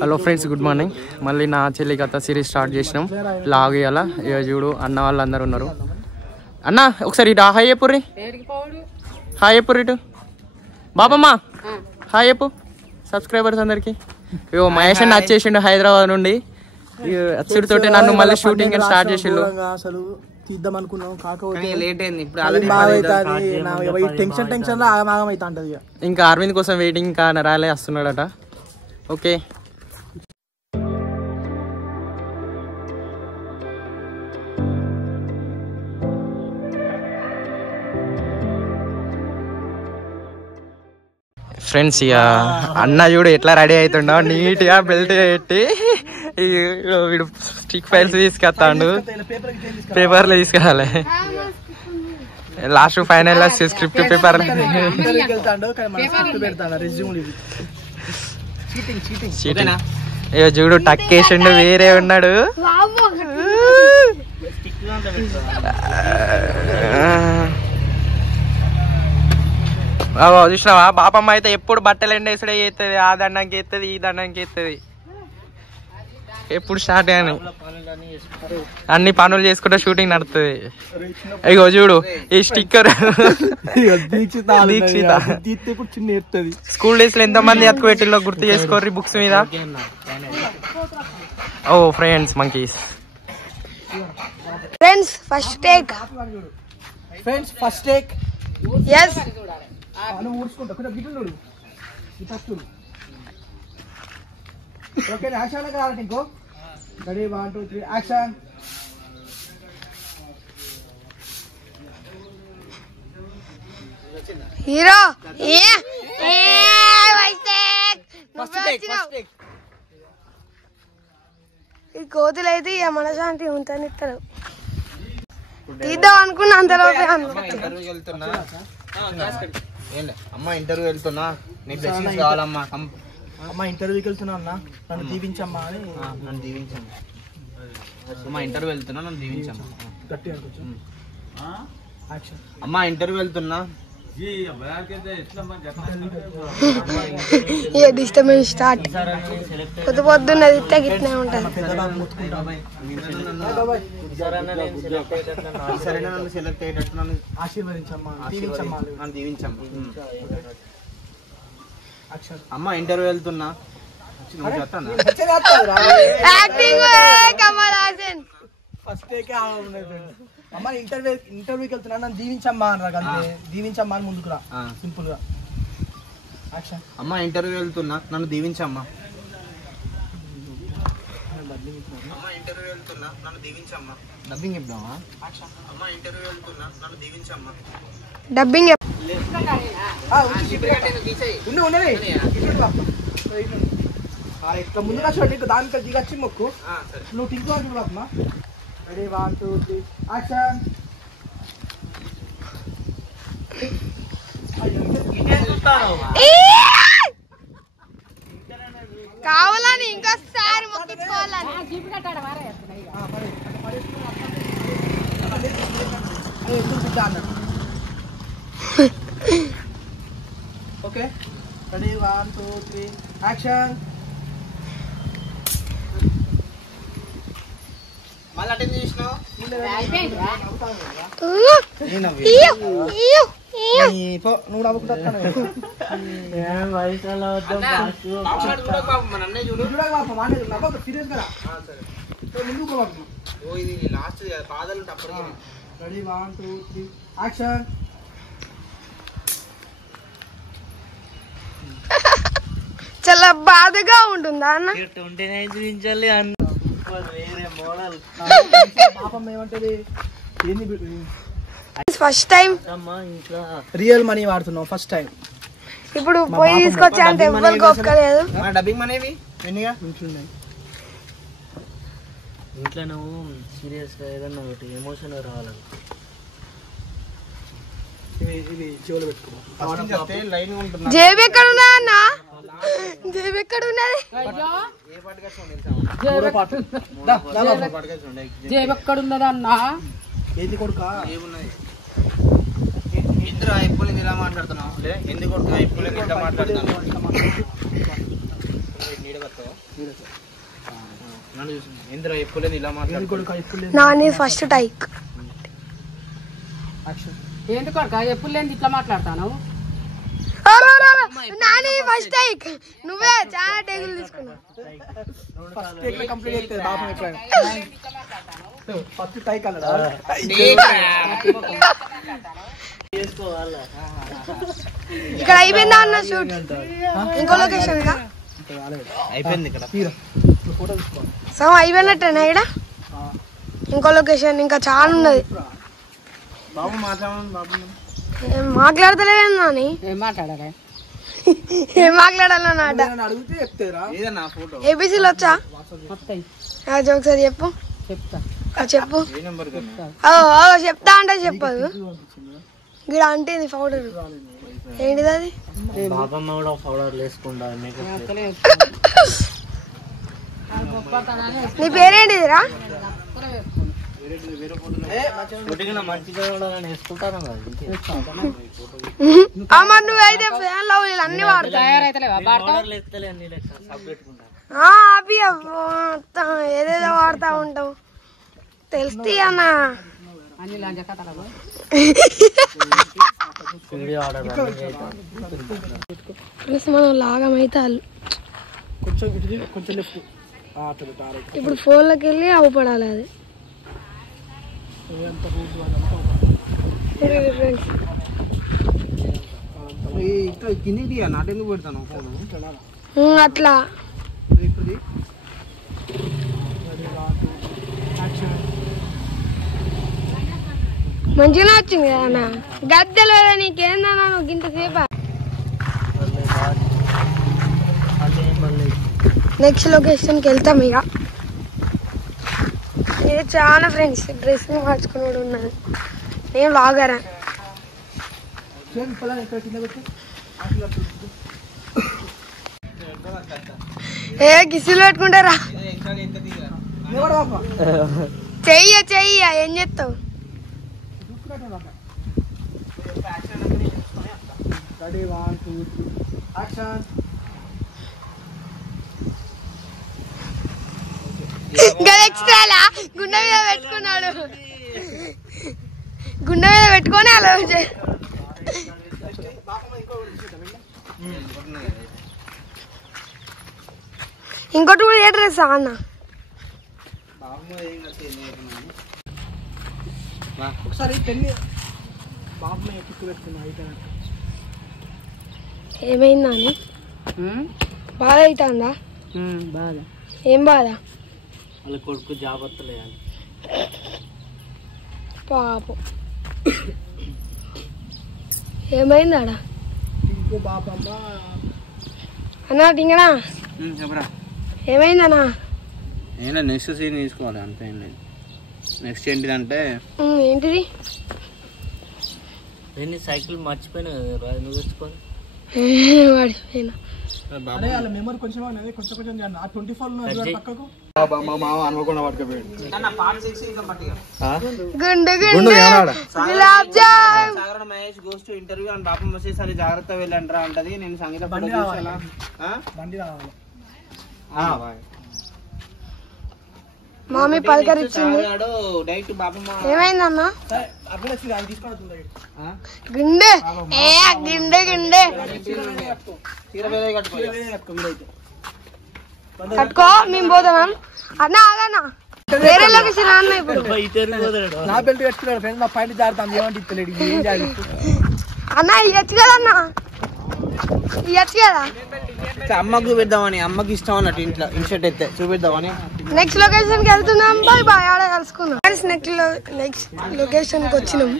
Hello friends, good morning. మళ్ళీ నా చెల్లి కథ సిరీస్ స్టార్ట్ చేసినాం. లాగ్ ఇవ్వాలా. ఇక చూడు, అన్న వాళ్ళు అందరు ఉన్నారు. అన్న ఒకసారి ఇటు హాయ్ చెప్పుర్రి. హాయ్ చెప్పుర్రి ఇటు. బాబమ్మ హాయ్ చెప్పు సబ్స్క్రైబర్స్ అందరికి. ఇగో మహేష్ అన్న వచ్చేసిండు హైదరాబాద్ నుండి. వచ్చుడితోటి నన్ను మళ్ళీ షూటింగ్ స్టార్ట్ చేసిండు. తీద్దాం అనుకున్నాం, కాకపోతే లేట్ అయింది. ఇప్పుడు టెన్షన్ ఆగమాగం అవుతా ఉంటది. ఇంకా అరవింద్ కోసం వెయిటింగ్. ఇంకా రాలే, వస్తున్నాడట. ఓకే ఫ్రెండ్స్, ఇక అన్న చూడు ఎట్లా రెడీ అవుతుండో. నీట్ గా బెల్ట్ పెట్టి వీడు స్టిక్ ఫైల్స్ తీసుకొస్తాడు. పేపర్లు తీసుకురాలి. Last final script paper. ఇక చూడు టక్ వేసిండు, వేరే ఉన్నాడు. చూసినావా, బాపమ్మ అయితే ఎప్పుడు బట్టలు ఎండేసుడే చేస్తుంది. ఆ దండానికి ఎత్తది, ఈ దండానికి ఎత్తది. ఎప్పుడు స్టార్ట్ అని అన్ని పనులు చేసుకుంటే షూటింగ్ నడుతుంది. ఇగో చూడు ఈ స్టిక్కర్. స్కూల్ డేస్ లో ఎంత మంది అతుకు పెట్టిలో గుర్తు చేసుకోర్రి బుక్స్ మీద. Oh friends, monkeys. Friends first take. Friends first take. yes ఊడ్చుకుంటా కొంచెం గిట్టు ఓకే. యాక్షన్ కావాలంటే ఇంకో రెడీ 1 2 3 యాక్షన్. హీరో ఈ కోతులు అయితే ఇక మనశాంతి ఉంటుంది. ఇస్తారు తీద్దాం అనుకున్నా అంతలోపే అమ్మ ఇంటర్వ్యూ వెళ్తున్నా, నీ బ్లెస్సింగ్స్ కావాలమ్మా. అమ్మ ఇంటర్వ్యూకి వెళ్తున్నా అన్న, నన్ను దీవించమ్మా అని. నన్ను దీవించమ్మా. అమ్మ ఇంటర్వ్యూ వెళ్తున్నా, నన్ను దీవించమ్మా. గట్టిగా అమ్మ ఇంటర్వ్యూ వెళ్తున్నా. Disturbance start. పొద్దున్నది ఇస్తే గిట్నే ఉంటుంది. సెలెక్ట్ అయ్యేటట్టు నన్ను ఆశీర్వదించమ్మా, నన్ను దీవించమ్మా. అమ్మ ఇంటర్వ్యూ వెళ్తున్నా. ఫస్ట్ అమ్మ ఇంటర్వ్యూకి వెళ్తున్నా, నన్ను దీవించమ్మా అన్నారు. అంతే, దీవించమ్మా అని ముందుకు రా సింపుల్ గా. అమ్మ ఇంటర్వ్యూ వెళ్తున్నా, నన్ను దీవించమ్మా. అమ్మ ఇంటర్వ్యూ వెళ్తున్నా, నన్ను దీవించమ్మా. డబ్బింగ్ చెప్దామా? అమ్మ ఇంటర్వ్యూ వెళ్తున్నా, నన్ను దీవించమ్మా. డబ్బింగ్ ఇట్లా ముందుగా చూడండి, దానికి దిగచ్చి మొక్కు. నువ్వు టింకు అంటు బాబమ్మా. Ready 1 2 3 action. కావాలని ఇంకోసారి మొక్కించుకోవాలని. Okay ready 1 2 3 action. మళ్ళీ అటెండ్ చేసినావు. నువ్వు నవ్వుకుంటా సీరియస్ కదా. ఇది లాస్ట్ బాధలు తప్పదు. Ready 1 2 3 action. చాలా బాధగా ఉంటుందా అన్న? పాపం ఏమంటది, ఫస్ట్ టైం రియల్ మనీ వాడుతున్నావు ఫస్ట్ టైం. ఇప్పుడు పోయి తీసుకొచ్చా అంటే ఎవ్వరికి ఒక్కలేదు. డబ్బింగ్ మనేవి వెన్నిగా ఇంట్లో నువ్వు సీరియస్ గా ఏదన్నా ఒకటి ఎమోషన్ రావాలి. జేబు ఎక్కడ ఉన్నదా అన్న? జేబు ఎక్కడ ఉన్నది? జేబు ఎక్కడ ఉన్నదా అన్న? ఏంది కొడుకా? ఏమున్నది? ఇద్దరు ఎప్పుడు ఇలా మాట్లాడుతున్నావు? ఎందుకు ఇట్లా మాట్లాడుతున్నావు? నీడ ఇందులో ఎప్పులేదు ఇలా మాట్లాడు. Nani first take. ఎందుకు ఎప్పుడు లేని ఇట్లా మాట్లాడతాను? Nani first take. నువ్వే చాలా టేకులు తీసుకున్నావు. ఫస్ట్ టేక్ కంప్లీట్ అవుతుంది బాబు ఎప్పుడైనా. ఫస్ట్ టైక్ అన్నడా? ఇక్కడ అయిపోయిందా అన్న షూట్? ఇంకో లొకేషన్ అయిపోయింది ఇక్కడ. సగం అయిపోయినట్టేనా ఇక్కడ? ఇంకో లొకేషన్ ఇంకా చాలా ఉన్నది. బాబు మాట్లాడండి బాబు. మాట్లాడతలేవేం నాని? ఏం మాట్లాడాలి? ఏం మాట్లాడాలన్నమాట? అడిగితే చెప్తారా? ఏదన్నా ఫోటో ఏబీసీలు వచ్చా? వస్తాయి ఒకసారి చెప్పు. చెప్తా. చెప్పు. ఏ నెంబర్ చెప్తా అంటే చెప్పదు. గిడ అంటే ఇది పౌడర్ ఏంటిది అది? బాబమ్మ కూడా పౌడర్ వేసుకుంటా. నీ పేరేంటిదిరా? మంచిగా కూడా వేసుకుంటాను కదా. అమ్మ నువ్వైతే ఫ్యాన్ లవ్ అన్ని వాడుతా. పౌడర్లు ఎత్తలే అన్ని సపరేట్ ఉంటా. అవి ఏదేదో వాడుతా ఉంటావు తెలుస్తాయి అన్న. అన్ని లంచ కథలు. వీడియో ఆర్డర్ ప్లస్ మనం లాగమైతే కొంచెం కొంచెం లెఫ్ట్. ఇప్పుడు ఫోన్లోకి వెళ్ళి అవపడాలి అది. కిందికి నాటెందుకు పెడతాను ఫోన్ అట్లా మంచిగా వచ్చింది కదా అన్న. గద్దెలు కదా నీకేందన్నా నువ్వు ఇంతసేపా? నెక్స్ట్ లొకేషన్కి వెళ్తాం ఇక. ఇది చాలా ఫ్రెండ్స్ డ్రెస్సింగ్ మార్చుకుని కూడా ఉన్నాను. నేను లాగరా కిసులు పెట్టుకుంటారా? చెయ్య ఏం చేస్తావు? ఎక్స్ట్రాలా గుండె మీద పెట్టుకున్నాడు. గుండె మీద పెట్టుకొని అలా ఇంకోటి కూడా ఏ డ్రెస్ అన్న? ఒకసారి పెళ్లి బాబు ఎక్కి పెట్టుకున్నా. ఏమైందా అని బాధ అవుతుందా? బాధ ఏం బాధ? వాళ్ళ కొడుకు జాబ్ వస్తలే. పాపం ఏమైందాడా? ఇంకో బాబమ్మ అన్నా దింగనా చెప్పరా. ఏమైందన్నా? ఏం లేదు, నెక్స్ట్ సీన్ తీసుకోవాలి అంతే. ఏం లేదు. నెక్స్ట్ ఏంటిదంటే ఏంటిది? నేను సైకిల్ మర్చిపోయినా కదా, నువ్వు తెచ్చుకోని వాడిపోయినా. అరే వాళ్ళ మెమరీ కొంచెం కొంచెం చేయండి. ఆ 24 పక్కకు అనుకోకుండా పట్టుకుపోయాడు. గుండు గుండు gulab jam. Sagara Mahesh goes to interview and బాపమ్మ సరే జాగ్రత్త వెళ్ళంటారా అంటది. నేను సంగీత బండి రావాలి. మామీ పలకరించింది. డైరెక్ట్ బాపమ్మ ఏమైందన్నా? గుండె గుండె గుండె కట్టుకో. మేము పోతాం అన్న. ఆగన్నా వేరే లొకేషన్ అన్న. ఇప్పుడు నా బెల్ట్ కట్టుకున్నాడు ఫ్రెండ్. మా పైన జారుతాం ఏమంటే ఇస్తలేడు. ఏం చేయాలి అన్న? ఇవ్వచ్చు కదా అన్న, ఇవ్వచ్చు కదా. అమ్మకు చూపిద్దామని, అమ్మకి ఇష్టం అన్నట్టు ఇంట్లో ఇన్షర్ట్ అయితే చూపిద్దామని. నెక్స్ట్ లొకేషన్ కి వెళ్తున్నాం. Bye bye. ఆడ కలుసుకుందాం. నెక్స్ట్ లొకేషన్ కి వచ్చినాం.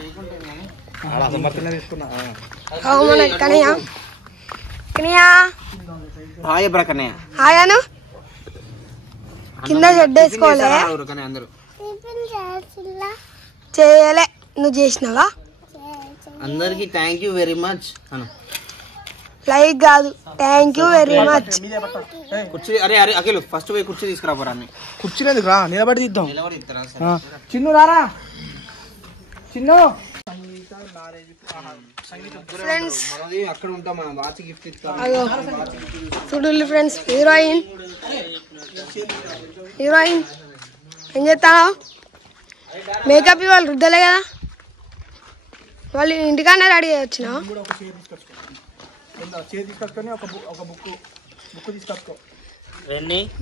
మన కనయ్య హాయ్ బ్రకనే హాయాను కింద షెడ్ వేసుకోలే. అందరూ చేయలే. నువ్వు చేసినావా? అందరికి thank you very much Anu. Like కాదు, థ్యాంక్ యూ వెరీ మచ్. కుర్చీ అరే అరే అఖిల్ ఫస్ట్ పోయి కుర్చీ తీసుకురా పోరాన్ని. కుర్చీ లేదు రా, నిలబడి తీద్దాం. నిలబడి ఇస్తారా? చిన్ను రారా. చిన్ను ఫ్రెండ్స్ మనది అక్కడ ఉంటాం మనం వాచ్ గిఫ్ట్ ఇస్తాం. అగో చూడండి ఫ్రెండ్స్, హీరోయిన్ ఏం చేస్తావు? మేకప్ వాళ్ళు రుద్దలే కదా, వాళ్ళు ఇంటికానే రెడీ వచ్చినా. కూడా ఒక చైర్ తీసుకొచ్చుకొని ఒక బుక్ తీసుకొచ్చుకో.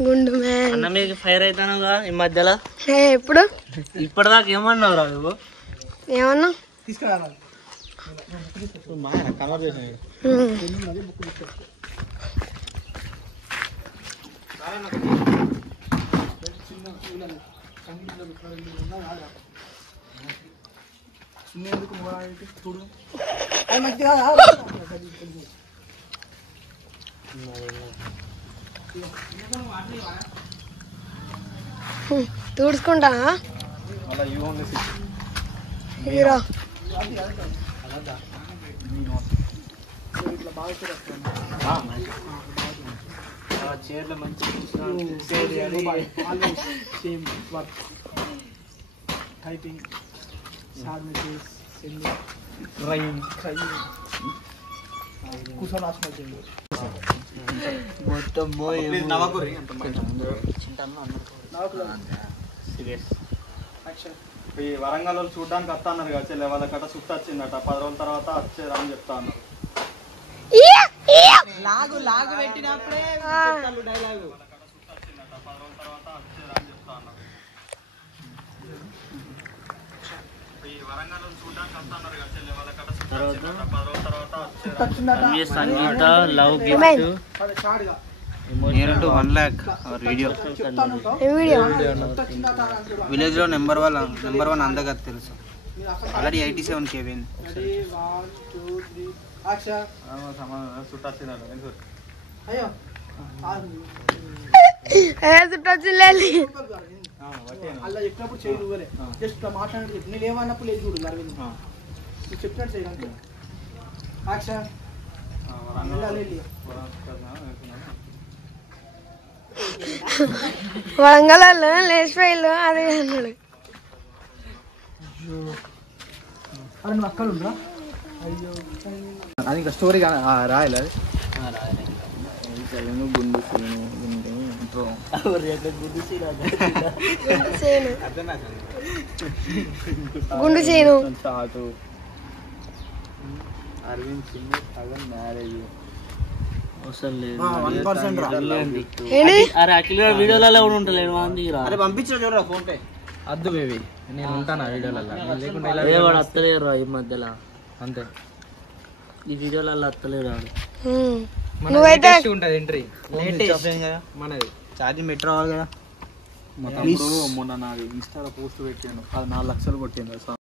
గుండు మ్యాన్ అన్న మీకు ఫైర్ అవుతానుగా ఈ మధ్యలో. ఎప్పుడు ఇప్పటిదాకా ఏమన్నావు రా నువ్వు? ఏమన్నా తీసుకురావాలి. ఎందుకు చూడు అది మంచిది కాదా? తుడుచుకుంటానా హీరో? చీరలో మంచి సేమ్ వర్క్ టైపింగ్ సాగ్నేచర్స్ రైమ్ కూర్చొని రాసినట్టు మొత్తం ఈ వరంగల్ వాళ్ళు చూడడానికి వస్తా అన్నారు కదా చెల్లె, వాళ్ళ కట్ట చుట్టూ వచ్చిందట. 10 రోజుల తర్వాత వచ్చేదా అని చెప్తా అన్నారు. లాగు పెట్టినప్పుడే డైలాగు. Sangeetha love gift near to 1 lakh hour video. Village లో నెంబర్ 1 అందగా తెలుసు. ఆల్రెడీ 87K పోయింది. చుట్టూ వచ్చిందట. అయ్యో చుట్టొచ్చింది అలా చెప్పినప్పుడు చేయి నువ్వలే, జస్ట్ మాట్లాడినట్టు చెప్పి నేను ఏమన్నప్పుడు లేదు చూడు అరవింద్, నువ్వు చెప్పినట్టు చేయాలి. వరంగల్ లేచిపోయిల్లు అది అన్నాడు. అది నువ్వు అక్కడ ఉందా? అయ్యో అది ఇంకా స్టోరీ రాయాలి. అది గుండు చేను అరవింద్ సింగ్ సగం మ్యారేజ్ అవసరం లేదు. 1% రా. అరే అఖిల్ గారు వీడియోలలో కూడా ఉంటలేడు మంది రా. అరే పంపించిన చూడరా ఫోన్ పే. అద్దు బేబీ, నేను ఉంటాను ఆ వీడియోలలో. లేకుంటే వాడు అత్తలేరు రా ఈ మధ్యలో. అంతే, ఈ వీడియోలలో అత్తలేరు వాడు. నువ్వైతే ఉంటుంది ఎంట్రీ మనది. ఛార్జింగ్ బెటర్ అవ్వాలి కదా. మా తమ్ముడు మొన్న నాది ఇన్స్టాలో పోస్ట్ పెట్టాను, అది 4 లక్షలు కొట్టింది.